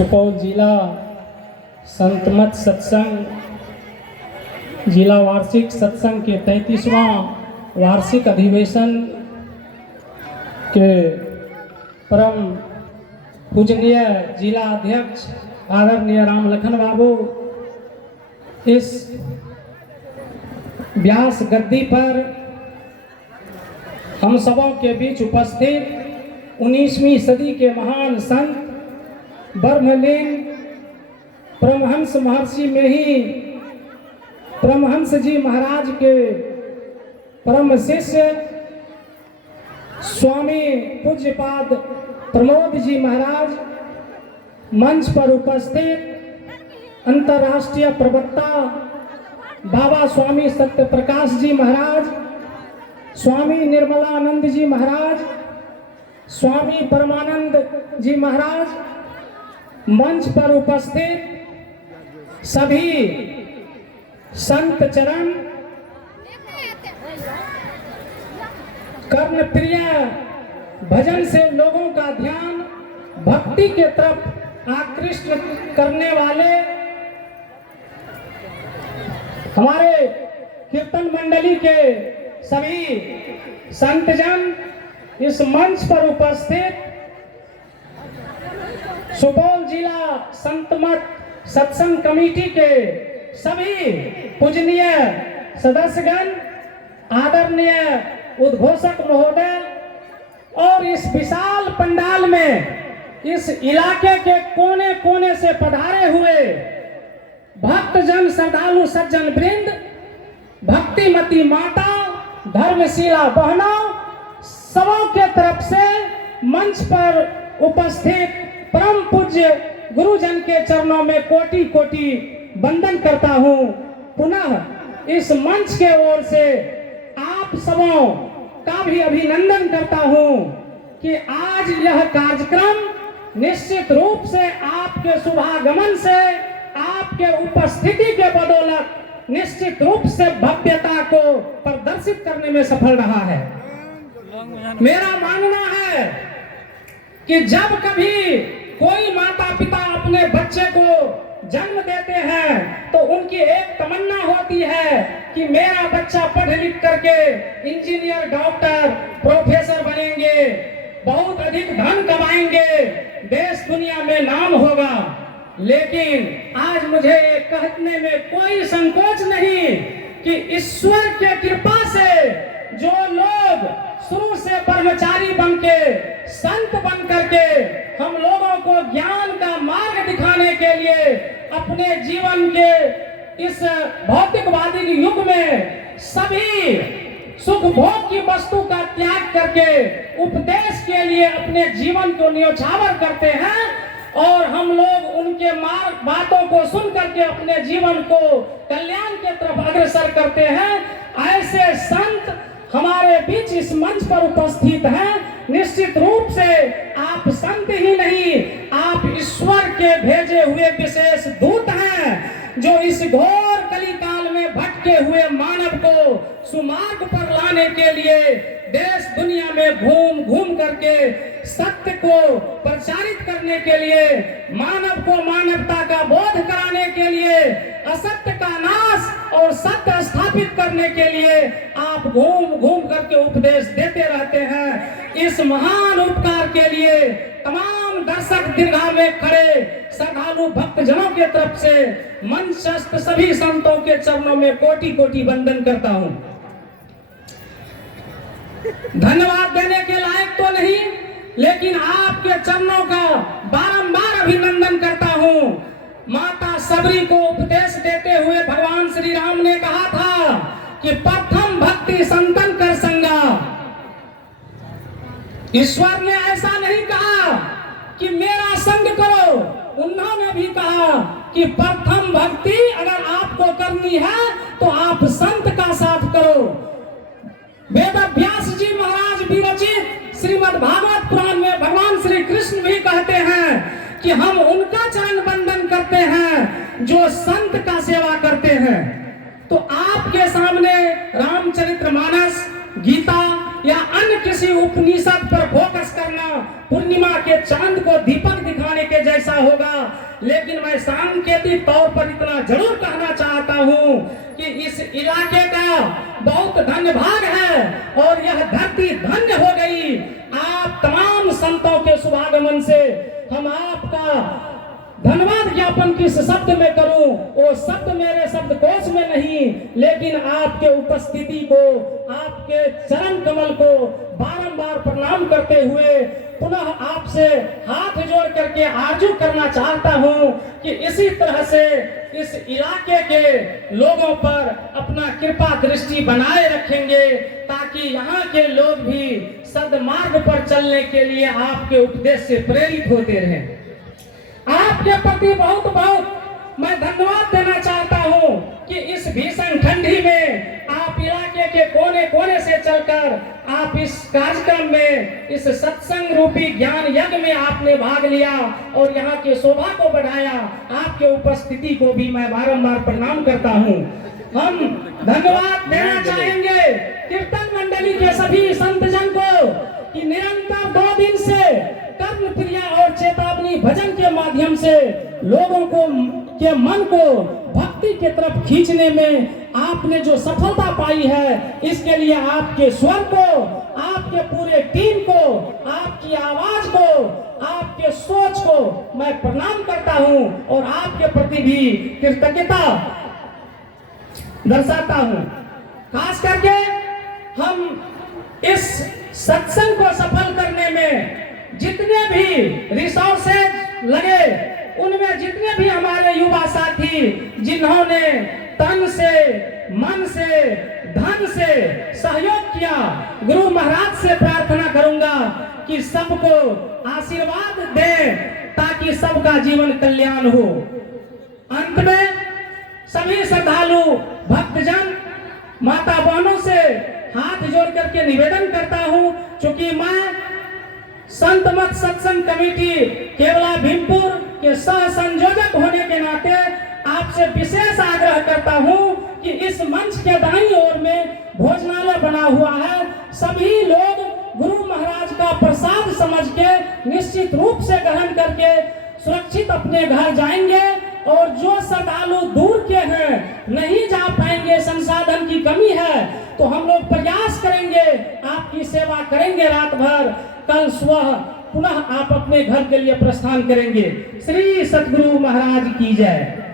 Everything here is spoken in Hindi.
सुपौल जिला संतमत सत्संग जिला वार्षिक सत्संग के 33वां वार्षिक अधिवेशन के परम पूजनीय जिला अध्यक्ष आदरणीय राम लखन बाबू इस व्यास गद्दी पर हम सबों के बीच उपस्थित 19वीं सदी के महान संत ब्रह्मलीन परमहंस महर्षि में ही परमहंस जी महाराज के परम शिष्य स्वामी पूज्यपाद प्रमोद जी महाराज, मंच पर उपस्थित अंतर्राष्ट्रीय प्रवक्ता बाबा स्वामी सत्य प्रकाश जी महाराज, स्वामी निर्मलानंद जी महाराज, स्वामी परमानंद जी महाराज, मंच पर उपस्थित सभी संत चरण, कर्णप्रिय भजन से लोगों का ध्यान भक्ति के तरफ आकृष्ट करने वाले हमारे कीर्तन मंडली के सभी संतजन, इस मंच पर उपस्थित सुपौल जिला संतमत सत्संग कमेटी के सभी पूजनीय सदस्यगण, आदरणीय उद्घोषक महोदय और इस विशाल पंडाल में इस इलाके के कोने कोने से पधारे हुए भक्तजन, श्रद्धालु सज्जन वृंद, भक्तिमती माता, धर्मशीला बहनों, सबों के तरफ से मंच पर उपस्थित परम पूज्य गुरुजन के चरणों में कोटि कोटि वंदन करता हूँ। पुनः इस मंच के ओर से आप सबों का भी अभिनंदन करता हूँ कि आज यह कार्यक्रम निश्चित रूप से आपके शुभागमन से, आपके उपस्थिति के बदौलत निश्चित रूप से भव्यता को प्रदर्शित करने में सफल रहा है। मेरा मानना है कि जब कभी कोई माता पिता अपने बच्चे को जन्म देते हैं तो उनकी एक तमन्ना होती है कि मेरा बच्चा पढ़ लिख करके इंजीनियर, डॉक्टर, प्रोफेसर बनेंगे, बहुत अधिक धन कमाएंगे, देश दुनिया में नाम होगा। लेकिन आज मुझे कहने में कोई संकोच नहीं कि ईश्वर के कृपा से जो लोग शुरू से ब्रह्मचारी बन के, संत बन करके हम लोगों को ज्ञान का मार्ग दिखाने के लिए अपने जीवन के इस भौतिकवादी युग में सभी सुख भोग की वस्तु का त्याग करके उपदेश के लिए अपने जीवन को न्योछावर करते हैं और हम लोग उनके बातों को सुन करके अपने जीवन को कल्याण के तरफ अग्रसर करते हैं। ऐसे संत हमारे बीच इस मंच पर उपस्थित हैं। निश्चित रूप से आप संत ही नहीं, आप ईश्वर के भेजे हुए विशेष दूत हैं जो इस घोर कलिकाल में भटके हुए मानव को सुमार्ग पर लाने के लिए देश दुनिया में घूम घूम करके सत्य को प्रचारित करने के लिए, मानव को मानवता का बोध कराने के लिए, असत्य का नाश और सत्य स्थापित करने के लिए आप घूम घूम करके उपदेश देते रहते हैं। इस महान उपकार के लिए तमाम दर्शक दीर्घा में खड़े श्रद्धालु भक्तजनों के तरफ से मंचस्थ सभी संतों के चरणों में कोटि कोटि वंदन करता हूँ। धन्यवाद देने के लायक तो नहीं, लेकिन आपके चरणों का बारंबार अभिनंदन करता हूँ। माता सबरी को उपदेश देते हुए भगवान श्री राम ने कहा था कि प्रथम भक्ति संतन कर संगा। ईश्वर ने ऐसा नहीं कहा कि मेरा संग करो, उन्होंने भी कहा कि प्रथम भक्ति अगर आपको करनी है तो आप संत का साथ करो। वेद व्यास जी महाराज विरचित श्रीमद् भागवत पुराण में भगवान श्री कृष्ण भी कहते हैं कि हम उनका चरण वंदन करते हैं जो संत का सेवा करते हैं। तो आपके सामने रामचरितमानस, गीता या अन्य किसी उपनिषद पर फोकस करना पूर्णिमा के चांद को दीपक दिखाने के जैसा होगा। लेकिन मैं सांकेतिक तौर पर इतना जरूर कहना चाहता हूं कि इस इलाके का बहुत धन्य भाग है और यह धरती धन्य हो गई। आप तमाम संतों के शुभागमन से हम आपका धन्यवाद ज्ञापन किस शब्द में करूं, वो शब्द मेरे शब्दकोश में नहीं, लेकिन आपके उपस्थिति को, आपके चरण कमल को बारंबार प्रणाम करते हुए पुनः आपसे हाथ जोड़ करके आरजू करना चाहता हूं कि इसी तरह से इस इलाके के लोगों पर अपना कृपा दृष्टि बनाए रखेंगे, ताकि यहाँ के लोग भी सद्मार्ग पर चलने के लिए आपके उपदेश से प्रेरित होते रहें। आपके प्रति बहुत बहुत मैं धन्यवाद देना चाहता हूं कि इस भीषण ठंडी में आप इलाके के कोने कोने से चलकर आप इस कार्यक्रम में, इस सत्संग रूपी ज्ञान यज्ञ में आपने भाग लिया और यहाँ के शोभा को बढ़ाया। आपके उपस्थिति को भी मैं बारंबार प्रणाम करता हूँ। हम धन्यवाद देना चाहेंगे कीर्तन मंडली के सभी संतजन को कि निरंतर 2 दिन से कर्म क्रिया और चेतावनी भजन के माध्यम से लोगों को के मन को भक्ति की तरफ खींचने में आपने जो सफलता पाई है, इसके लिए आपके स्वर को, आपके पूरे टीम को, आपकी आवाज को, आपके सोच को मैं प्रणाम करता हूं और आपके प्रति भी कृतज्ञता दर्शाता हूं। खास करके हम इस सत्संग को सफल करने में जितने भी रिसोर्सेज लगे, उनमें जितने भी हमारे युवा साथी जिन्होंने तन से, मन से, धन से सहयोग किया, गुरु महाराज से प्रार्थना करूंगा कि सबको आशीर्वाद दें ताकि सबका जीवन कल्याण हो। अंत में सभी श्रद्धालु भक्तजन माता बहनों से हाथ जोड़ करके निवेदन करता हूं, चूंकि मैं संत मत सत्संग कमेटी केवला भीमपुर के सह संयोजक होने के नाते आपसे विशेष आग्रह करता हूं कि इस मंच के दाईं ओर में भोजनालय बना हुआ है। सभी लोग गुरु महाराज का प्रसाद समझ के निश्चित रूप से ग्रहण करके सुरक्षित अपने घर जाएंगे, और जो श्रद्धालु दूर के हैं, नहीं जा पाएंगे, संसाधन की कमी है, तो हम लोग प्रयास करेंगे, आपकी सेवा करेंगे रात भर। कल सुबह पुनः आप अपने घर के लिए प्रस्थान करेंगे। श्री सतगुरु महाराज की जय।